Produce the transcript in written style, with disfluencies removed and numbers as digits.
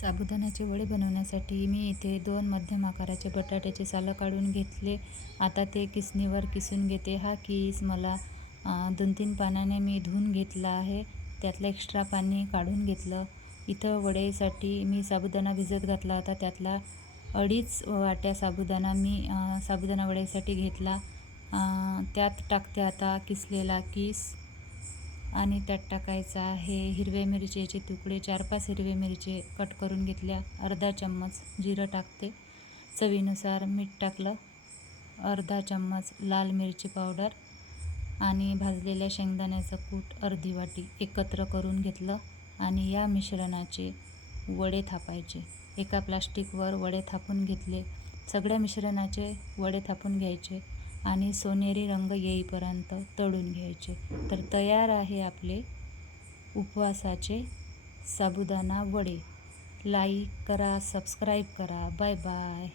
साबुदाण्याचे वडे बनवण्यासाठी मी इथे 2 मध्यम आकाराचे बटाट्याचे सालं काढून घेतले. आता ते किसणीवर किसून घेते. हा किस मला 2-3 पाण्याने मी धुवून घेतला आहे. त्यातलं एक्स्ट्रा पाणी काढून घेतलं. इथं वडेसाठी मी साबुदाणा भिजत घातला होता. त्यातला 2.5 वाट्या साबुदाणा मी साबुदाणा वड्यासाठी घेतला. त्यात टाकते आता किसलेला किस आणि त्यात टाकायचा आहे हिरव्या मिरचीचे तुकडे. 4-5 हिरवे मिरची कट करून घेतल्या. अर्धा चम्मच जिरं टाकते. चवीनुसार मीठ टाकलं. अर्धा चम्मच लाल मिरची पावडर आणि भाजलेल्या शेंगदाण्याचं कूट अर्धी वाटी एकत्र करून घेतलं. आणि या मिश्रणाचे वडे थापायचे. एका प्लास्टिकवर वडे थापून घेतले. सगळ्या मिश्रणाचे वडे थापून घ्यायचे आणि सोनेरी रंग येईपर्यंत तळून घ्यायचे. तर तयार आहे आपले उपवासाचे साबुदाणा वडे. लाईक करा, सबस्क्राईब करा. Bye bye.